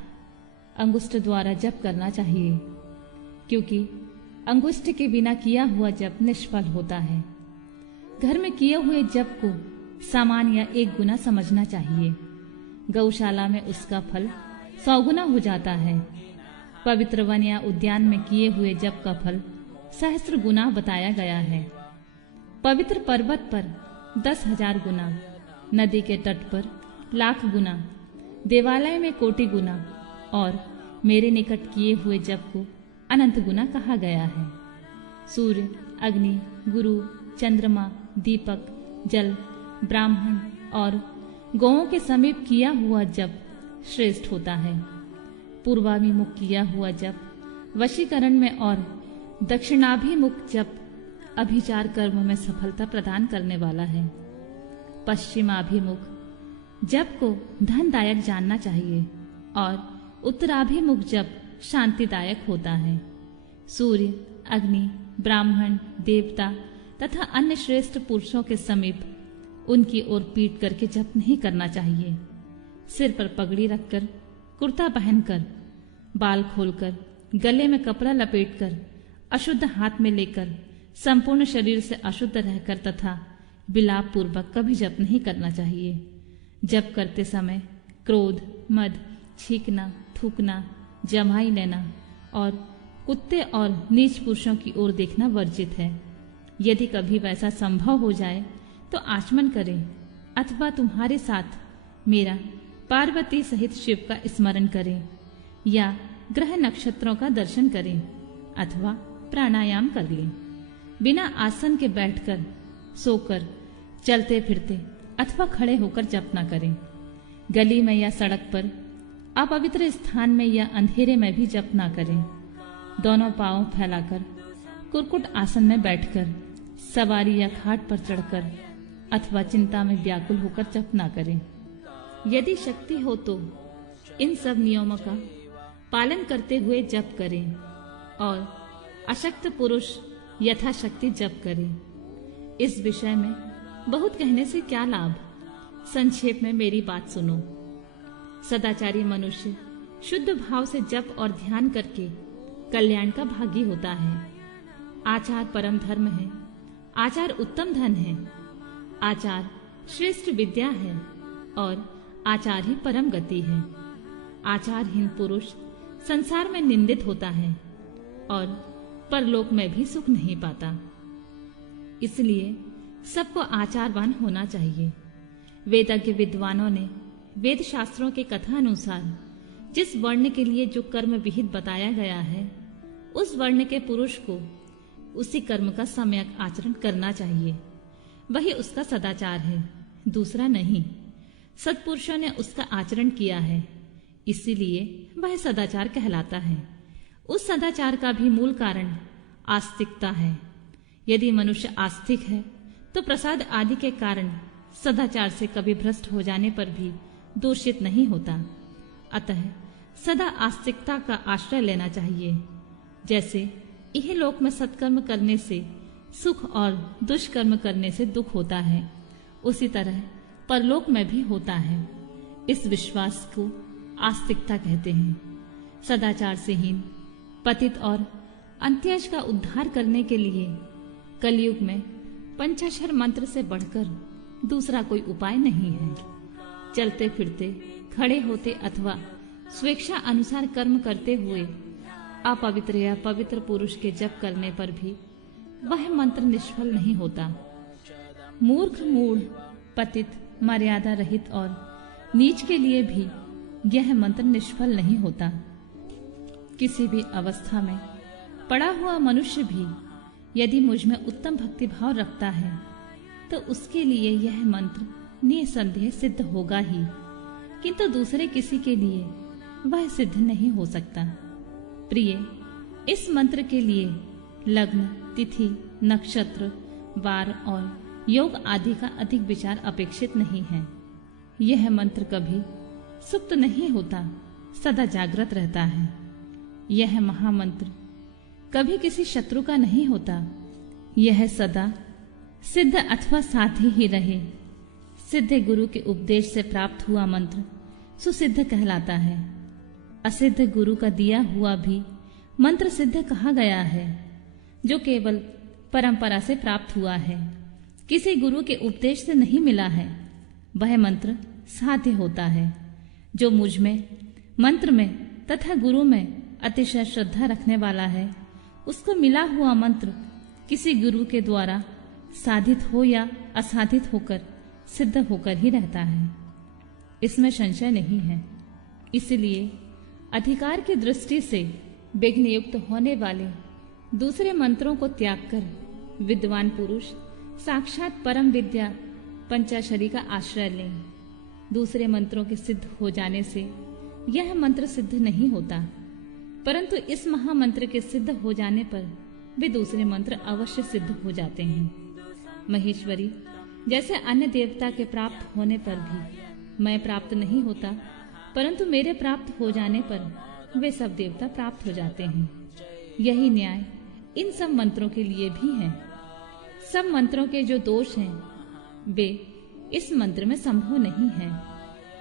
अंगुष्ठ द्वारा जप करना चाहिए, क्योंकि अंगुष्ठ के बिना किया हुआ जप निष्फल होता है। घर में किए हुए जप को समान या 1 गुना समझना चाहिए। गौशाला में उसका फल 100 गुना हो जाता है। पवित्र वन या उद्यान में किए हुए जप का फल सहस्त्र गुना बताया गया है। पवित्र पर्वत पर 10,000 गुना, नदी के तट पर 1,00,000 गुना, देवालय में कोटि गुना और मेरे निकट किए हुए जप को अनंत गुना कहा गया है। सूर्य, अग्नि, गुरु, चंद्रमा, दीपक, जल, ब्राह्मण और गौओं के समीप किया हुआ जप श्रेष्ठ होता है। पूर्वाभिमुख किया हुआ जप वशीकरण में और दक्षिणाभिमुख जप अभिचार कर्म में सफलता प्रदान करने वाला है। पश्चिमाभिमुख जप को धनदायक जानना चाहिए और उत्तराभिमुख जप शांतिदायक होता है। सूर्य, अग्नि, ब्राह्मण, देवता तथा अन्य श्रेष्ठ पुरुषों के समीप उनकी ओर पीट करके जप नहीं करना चाहिए। सिर पर पगड़ी रखकर, कुर्ता पहनकर, बाल खोलकर, गले में कपड़ा लपेटकर, अशुद्ध हाथ में लेकर, संपूर्ण शरीर से अशुद्ध रहकर तथा विलाप पूर्वक कभी जप नहीं करना चाहिए। जप करते समय क्रोध, मद, छींकना, थूकना, जमाई लेना और कुत्ते और नीच पुरुषों की ओर देखना वर्जित है। यदि कभी वैसा संभव हो जाए तो आचमन करें अथवा तुम्हारे साथ मेरा पार्वती सहित शिव का स्मरण करें या ग्रह नक्षत्रों का दर्शन करें अथवा प्राणायाम कर लें। बिना आसन के बैठकर, सोकर, चलते फिरते अथवा खड़े होकर जप न करें। गली में या सड़क पर, अपवित्र स्थान में या अंधेरे में भी जप न करें। दोनों पांव फैलाकर, कुरकुट आसन में बैठकर, सवारी या खाट पर चढ़कर अथवा चिंता में व्याकुल होकर जप न करें। यदि शक्ति हो तो इन सब नियमों का पालन करते हुए जप करें और अशक्त पुरुष यथाशक्ति जप करें। इस विषय में बहुत कहने से क्या लाभ, संक्षेप में मेरी बात सुनो। सदाचारी मनुष्य शुद्ध भाव से जप और ध्यान करके कल्याण का भागी होता है। आचार परम धर्म है, आचार उत्तम धन है, आचार श्रेष्ठ विद्या है और आचार ही परम गति है। आचारहीन पुरुष संसार में निंदित होता है और परलोक में भी सुख नहीं पाता। इसलिए सबको आचारवान होना चाहिए। वेदज्ञ विद्वानों ने वेद शास्त्रों के कथा अनुसार जिस वर्ण के लिए जो कर्म विहित बताया गया है, उस वर्ण के पुरुष को उसी कर्म का सम्यक आचरण करना चाहिए। वही उसका सदाचार है, दूसरा नहीं। सत्पुरुषों ने उसका आचरण किया है, इसीलिए वह सदाचार कहलाता है। उस सदाचार का भी मूल कारण आस्तिकता है। यदि मनुष्य आस्तिक है तो प्रसाद आदि के कारण सदाचार से कभी भ्रष्ट हो जाने पर भी दूषित नहीं होता। अतः सदा आस्तिकता का आश्रय लेना चाहिए। जैसे यह लोक में सत्कर्म करने से सुख और दुष्कर्म करने से दुख होता है, उसी तरह परलोक में भी होता है। इस विश्वास को आस्तिकता कहते हैं। सदाचार से हीन, पतित और अंत्यज का उद्धार करने के लिए कलयुग में पंचाक्षर मंत्र से बढ़कर दूसरा कोई उपाय नहीं है। चलते फिरते, खड़े होते अथवा स्वेच्छा अनुसार कर्म करते हुए अपवित्र या पवित्र पुरुष के जप करने पर भी वह मंत्र निष्फल नहीं होता। मूर्ख, मूढ़, पतित, मर्यादा रहित और नीच के लिए भी यह मंत्र निष्फल नहीं होता। किसी भी अवस्था में पड़ा हुआ मनुष्य भी यदि मुझ में उत्तम भक्ति भाव रखता है तो उसके लिए यह मंत्र निसंदेह सिद्ध होगा ही, किंतु दूसरे किसी के लिए वह सिद्ध नहीं हो सकता। प्रिय, इस मंत्र के लिए लग्न, तिथि, नक्षत्र, वार और योग आदि का अधिक विचार अपेक्षित नहीं है। यह मंत्र कभी सुप्त नहीं होता, सदा जागृत रहता है। यह महामंत्र कभी किसी शत्रु का नहीं होता। यह सदा सिद्ध अथवा साध्य ही रहे। सिद्ध गुरु के उपदेश से प्राप्त हुआ मंत्र सुसिद्ध कहलाता है। असिद्ध गुरु का दिया हुआ भी मंत्र सिद्ध कहा गया है, जो केवल परंपरा से प्राप्त हुआ है, किसी गुरु के उपदेश से नहीं मिला है। वह मंत्र साध्य होता है। जो मुझ में, मंत्र में तथा गुरु में अतिशय श्रद्धा रखने वाला है, उसको मिला हुआ मंत्र किसी गुरु के द्वारा साधित हो या असाधित होकर सिद्ध होकर ही रहता है, इसमें संशय नहीं है। इसलिए अधिकार की दृष्टि से विघ्नयुक्त होने वाले दूसरे मंत्रों को त्याग कर विद्वान पुरुष साक्षात परम विद्या पंचाक्षरी का आश्रय लें। दूसरे मंत्रों के सिद्ध हो जाने से यह मंत्र सिद्ध नहीं होता, परंतु इस महामंत्र के सिद्ध हो जाने पर वे दूसरे मंत्र अवश्य सिद्ध हो जाते हैं। महेश्वरी जैसे अन्य देवता के प्राप्त होने पर भी मैं प्राप्त नहीं होता, परंतु मेरे प्राप्त हो जाने पर वे सब देवता प्राप्त हो जाते हैं। यही न्याय इन सब मंत्रों के लिए भी है। सब मंत्रों के जो दोष हैं वे इस मंत्र में संभव नहीं है,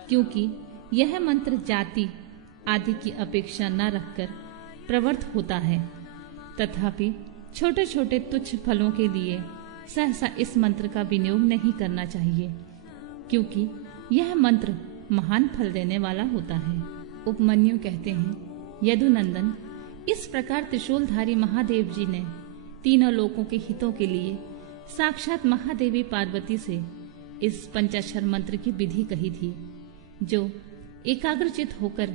क्योंकि यह मंत्र जाति आदि की अपेक्षा न रखकर प्रवृत्त होता है। तथापि छोटे छोटे तुच्छ फलों के लिए सहसा इस मंत्र का विनियोग नहीं करना चाहिए, क्योंकि यह मंत्र महान फल देने वाला होता है। उपमन्यु कहते हैं, यदुनंदन, इस प्रकार त्रिशूलधारी महादेव जी ने तीनों लोकों के हितों के लिए साक्षात महादेवी पार्वती से इस पंचाक्षर मंत्र की विधि कही थी। जो एकाग्रचित होकर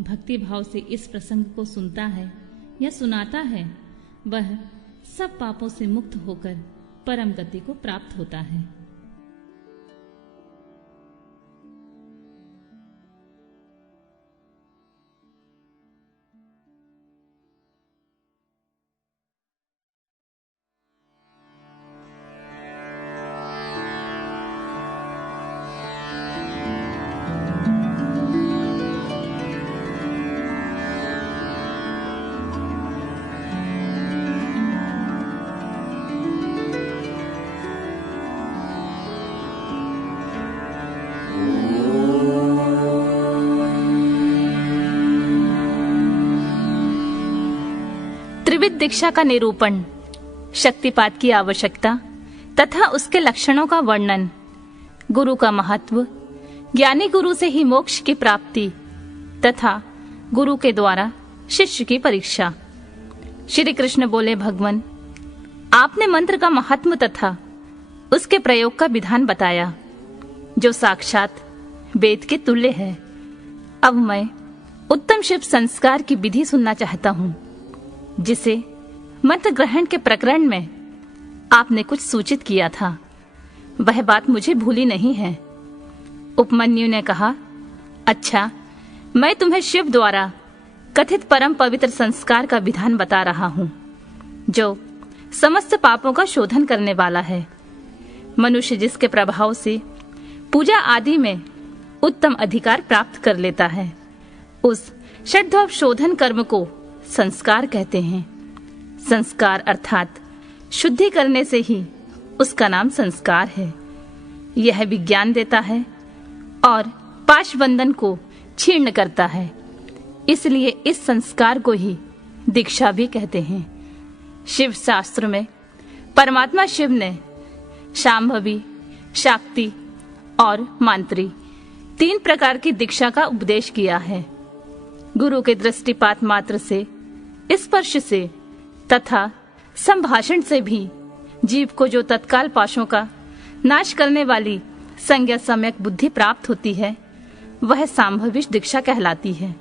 भक्ति भाव से इस प्रसंग को सुनता है या सुनाता है, वह सब पापों से मुक्त होकर परम गति को प्राप्त होता है। त्रिविध दीक्षा का निरूपण, शक्तिपात की आवश्यकता तथा उसके लक्षणों का वर्णन, गुरु का महत्व, ज्ञानी गुरु से ही मोक्ष की प्राप्ति तथा गुरु के द्वारा शिष्य की परीक्षा। श्री कृष्ण बोले, भगवान, आपने मंत्र का महत्व तथा उसके प्रयोग का विधान बताया, जो साक्षात वेद के तुल्य है। अब मैं उत्तम शिव संस्कार की विधि सुनना चाहता हूँ, जिसे मंत्र ग्रहण के प्रकरण में आपने कुछ सूचित किया था। वह बात मुझे भूली नहीं है। उपमन्यु ने कहा, अच्छा, मैं तुम्हें शिव द्वारा कथित परम पवित्र संस्कार का विधान बता रहा हूँ, जो समस्त पापों का शोधन करने वाला है। मनुष्य जिसके प्रभाव से पूजा आदि में उत्तम अधिकार प्राप्त कर लेता है, उस षड्भव शोधन कर्म को संस्कार कहते हैं। संस्कार अर्थात शुद्धि करने से ही उसका नाम संस्कार है। यह विज्ञान देता है और पाश बंधन को छीर्ण करता है, इसलिए इस संस्कार को ही दीक्षा भी कहते हैं। शिव शास्त्र में परमात्मा शिव ने शांभवी, शाक्ति और मांत्री 3 प्रकार की दीक्षा का उपदेश किया है। गुरु के दृष्टिपात मात्र से, स्पर्श से तथा संभाषण से भी जीव को जो तत्काल पाशों का नाश करने वाली संज्ञा सम्यक बुद्धि प्राप्त होती है, वह सांभविक दीक्षा कहलाती है।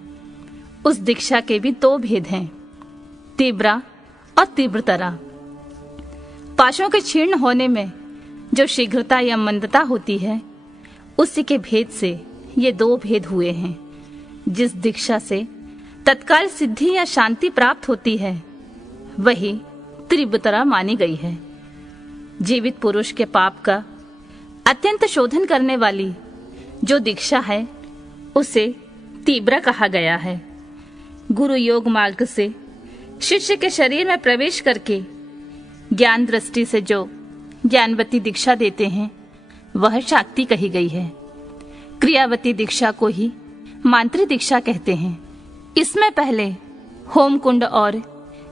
उस दीक्षा के भी 2 भेद हैं, तीव्रा और तीव्रतरा। पाशों के क्षीर्ण होने में जो शीघ्रता या मंदता होती है, उसी के भेद से ये दो भेद हुए हैं। जिस दीक्षा से तत्काल सिद्धि या शांति प्राप्त होती है, वही तीव्रता मानी गई है। जीवित पुरुष के पाप का अत्यंत शोधन करने वाली जो दीक्षा है, उसे तीव्र कहा गया है। गुरु योग मार्ग से शिष्य के शरीर में प्रवेश करके ज्ञान दृष्टि से जो ज्ञानवती दीक्षा देते हैं, वह शाक्ति कही गई है। क्रियावती दीक्षा को ही मांत्री दीक्षा कहते हैं। इसमें पहले होम कुंड और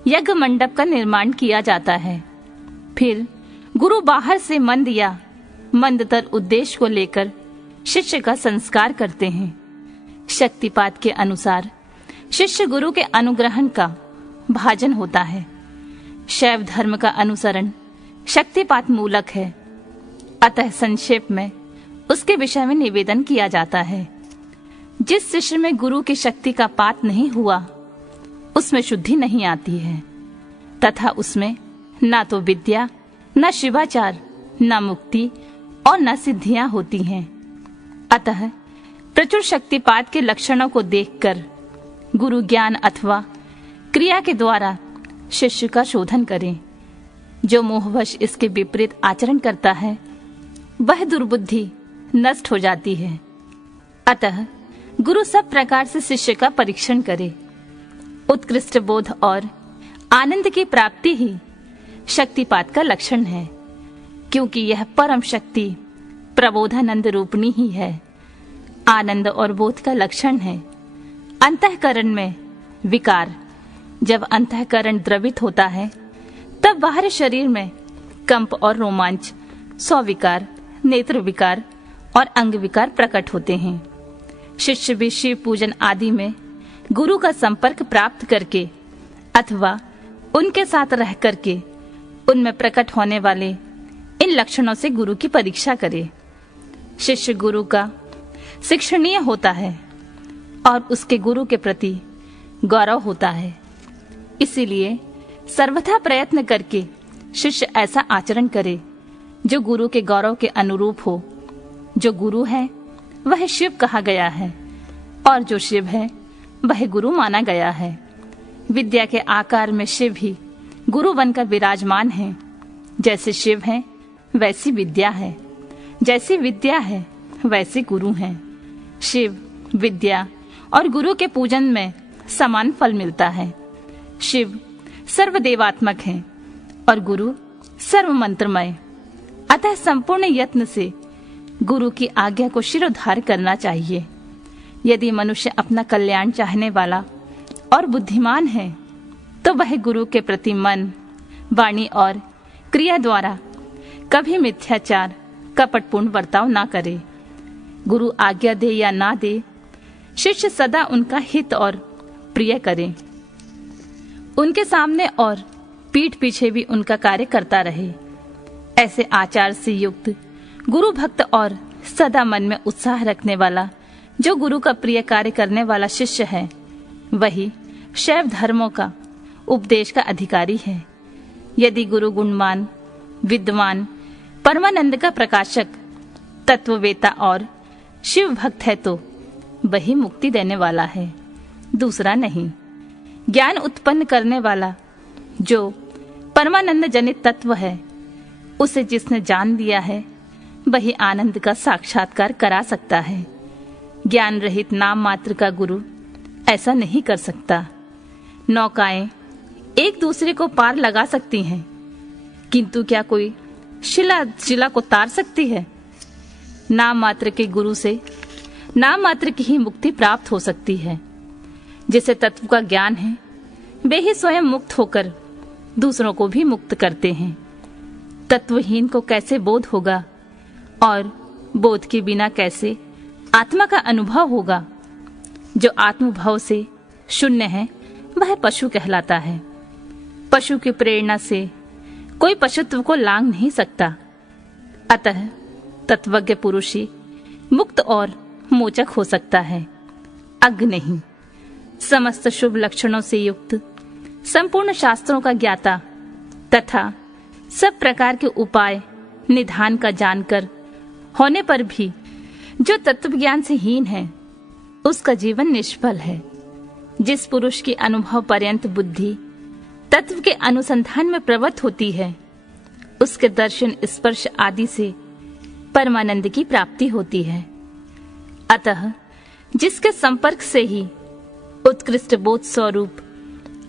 यज्ञ मंडप का निर्माण किया जाता है। फिर गुरु बाहर से मंद या मंदतर उद्देश्य को लेकर शिष्य का संस्कार करते हैं। शक्तिपात के अनुसार शिष्य गुरु के अनुग्रहण का भाजन होता है। शैव धर्म का अनुसरण शक्तिपात मूलक है, अतः संक्षेप में उसके विषय में निवेदन किया जाता है। जिस शिष्य में गुरु की शक्ति का पात नहीं हुआ, उसमें शुद्धि नहीं आती है, तथा उसमें ना तो विद्या, न शिवाचार, न मुक्ति और न सिद्धियां होती हैं। अतः प्रचुर शक्तिपात के लक्षणों को देखकर गुरु ज्ञान अथवा क्रिया के द्वारा शिष्य का शोधन करें। जो मोहवश इसके विपरीत आचरण करता है, वह दुर्बुद्धि नष्ट हो जाती है। अतः गुरु सब प्रकार से शिष्य का परीक्षण करे। उत्कृष्ट बोध और आनंद की प्राप्ति ही शक्तिपात का लक्षण है, क्योंकि यह परम शक्ति प्रबोधानंद रूपणी ही है। आनंद और बोध का लक्षण है अंतःकरण में विकार। जब अंतःकरण द्रवित होता है, तब बाहरी शरीर में कंप और रोमांच, स्वविकार, नेत्र विकार और अंग विकार प्रकट होते हैं। शिष्य भी शिव पूजन आदि में गुरु का संपर्क प्राप्त करके अथवा उनके साथ रह करके उनमें प्रकट होने वाले इन लक्षणों से गुरु की परीक्षा करे। शिष्य गुरु का शिक्षणीय होता है और उसके गुरु के प्रति गौरव होता है। इसीलिए सर्वथा प्रयत्न करके शिष्य ऐसा आचरण करे जो गुरु के गौरव के अनुरूप हो। जो गुरु है वह शिव कहा गया है, और जो शिव है वह गुरु माना गया है। विद्या के आकार में शिव ही गुरु बनकर विराजमान है। जैसे शिव है वैसी विद्या है, जैसी विद्या है वैसे गुरु हैं। शिव, विद्या और गुरु के पूजन में समान फल मिलता है। शिव सर्वदेवात्मक है और गुरु सर्व मंत्रमय। अतः संपूर्ण यत्न से गुरु की आज्ञा को शिरोधार्य करना चाहिए। यदि मनुष्य अपना कल्याण चाहने वाला और बुद्धिमान है, तो वह गुरु के प्रति मन, वाणी और क्रिया द्वारा कभी मिथ्याचार, कपटपूर्ण बर्ताव ना करे। गुरु आज्ञा दे या ना दे, शिष्य सदा उनका हित और प्रिय करे। उनके सामने और पीठ पीछे भी उनका कार्य करता रहे। ऐसे आचार से युक्त गुरु भक्त और सदा मन में उत्साह रखने वाला जो गुरु का प्रिय कार्य करने वाला शिष्य है, वही शैव धर्मों का उपदेश का अधिकारी है। यदि गुरु गुणवान, विद्वान, परमानंद का प्रकाशक, तत्ववेता और शिव भक्त है, तो वही मुक्ति देने वाला है, दूसरा नहीं। ज्ञान उत्पन्न करने वाला जो परमानंद जनित तत्व है, उसे जिसने जान लिया है, वही आनंद का साक्षात्कार करा सकता है। ज्ञान रहित नाम मात्र का गुरु ऐसा नहीं कर सकता। नौकाएं एक दूसरे को पार लगा सकती हैं, किंतु क्या कोई शिला को तार सकती है? नाम मात्र के गुरु से नाम मात्र की ही मुक्ति प्राप्त हो सकती है। जिसे तत्व का ज्ञान है, वे ही स्वयं मुक्त होकर दूसरों को भी मुक्त करते हैं। तत्वहीन को कैसे बोध होगा और बोध के बिना कैसे आत्मा का अनुभव होगा? जो आत्मभाव से शून्य है, वह पशु कहलाता है। पशु की प्रेरणा से कोई पशुत्व को लांघ नहीं सकता। अतः तत्वज्ञ पुरुष ही मुक्त और मोचक हो सकता है, अज्ञ नहीं। समस्त शुभ लक्षणों से युक्त, संपूर्ण शास्त्रों का ज्ञाता तथा सब प्रकार के उपाय निधान का जानकर होने पर भी जो तत्व ज्ञान से हीन है, उसका जीवन निष्फल है। जिस पुरुष की अनुभव पर्यंत बुद्धि तत्व के अनुसंधान में प्रवृत्त होती है, उसके दर्शन स्पर्श आदि से परमानंद की प्राप्ति होती है। अतः जिसके संपर्क से ही उत्कृष्ट बोध स्वरूप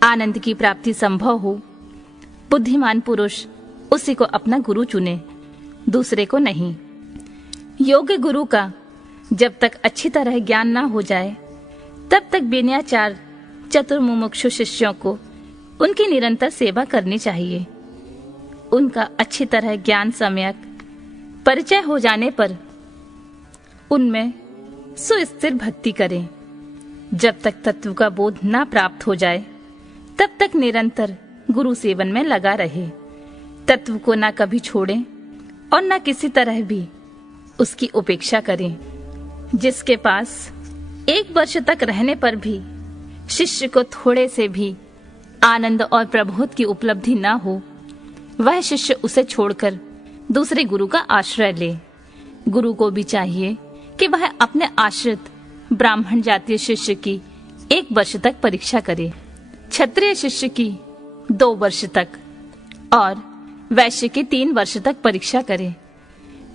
आनंद की प्राप्ति संभव हो, बुद्धिमान पुरुष उसी को अपना गुरु चुने, दूसरे को नहीं। योग्य गुरु का जब तक अच्छी तरह ज्ञान ना हो जाए, तब तक विनयाचार चतुर्मुमुक्षु शिष्यों को उनकी निरंतर सेवा करनी चाहिए। उनका अच्छी तरह ज्ञान सम्यक परिचय हो जाने पर उनमें सुस्थिर भक्ति करें। जब तक तत्व का बोध ना प्राप्त हो जाए, तब तक निरंतर गुरु सेवन में लगा रहे। तत्व को ना कभी छोड़ें और ना किसी तरह भी उसकी उपेक्षा करें। जिसके पास 1 वर्ष तक रहने पर भी शिष्य को थोड़े से भी आनंद और प्रबोध की उपलब्धि ना हो, वह शिष्य उसे छोड़कर दूसरे गुरु का आश्रय ले। गुरु को भी चाहिए कि वह अपने आश्रित ब्राह्मण जातीय शिष्य की 1 वर्ष तक परीक्षा करे, क्षत्रिय शिष्य की 2 वर्ष तक और वैश्य की 3 वर्ष तक परीक्षा करे।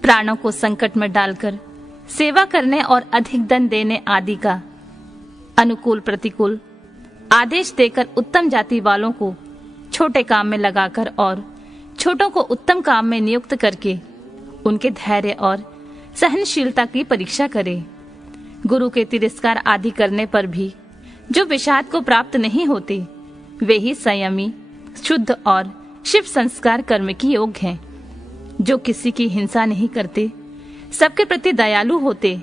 प्राणों को संकट में डालकर सेवा करने और अधिक धन देने आदि का अनुकूल प्रतिकूल आदेश देकर उत्तम जाति वालों को छोटे काम में लगाकर और छोटों को उत्तम काम में नियुक्त करके उनके धैर्य और सहनशीलता की परीक्षा करे। गुरु के तिरस्कार आदि करने पर भी जो विषाद को प्राप्त नहीं होते, वे ही संयमी, शुद्ध और शिव संस्कार कर्म की योग्य हैं। जो किसी की हिंसा नहीं करते, सबके प्रति दयालु होते,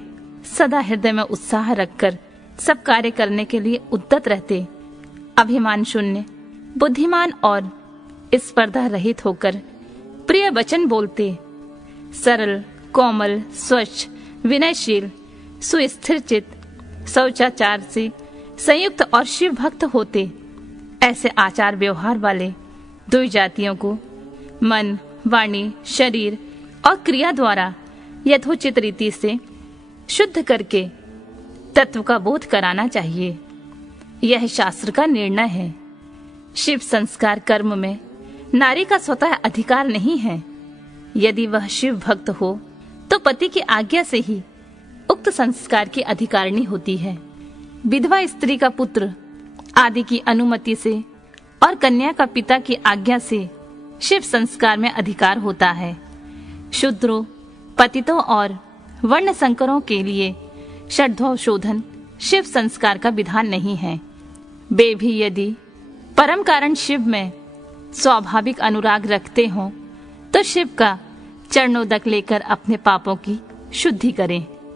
सदा हृदय में उत्साह रखकर सब कार्य करने के लिए उद्यत रहते, अभिमान शून्य, बुद्धिमान और स्पर्धा रहित होकर प्रिय वचन बोलते, सरल, कोमल, स्वच्छ, विनयशील, सुस्थिर चित्त, शौचाचार से संयुक्त और शिव भक्त होते, ऐसे आचार व्यवहार वाले 2 जातियों को मन, वाणी, शरीर और क्रिया द्वारा यथोचित रीति से शुद्ध करके तत्व का बोध कराना चाहिए। यह शास्त्र का निर्णय है। शिव संस्कार कर्म में नारी का स्वतः अधिकार नहीं है। यदि वह शिव भक्त हो तो पति की आज्ञा से ही उक्त संस्कार की अधिकारिणी होती है। विधवा स्त्री का पुत्र आदि की अनुमति से और कन्या का पिता की आज्ञा से शिव संस्कार में अधिकार होता है। शूद्रों, पतितों और वर्ण संकरों के लिए षड्भव शोधन शिव संस्कार का विधान नहीं है। वे भी यदि परम कारण शिव में स्वाभाविक अनुराग रखते हों, तो शिव का चरणोदक लेकर अपने पापों की शुद्धि करें।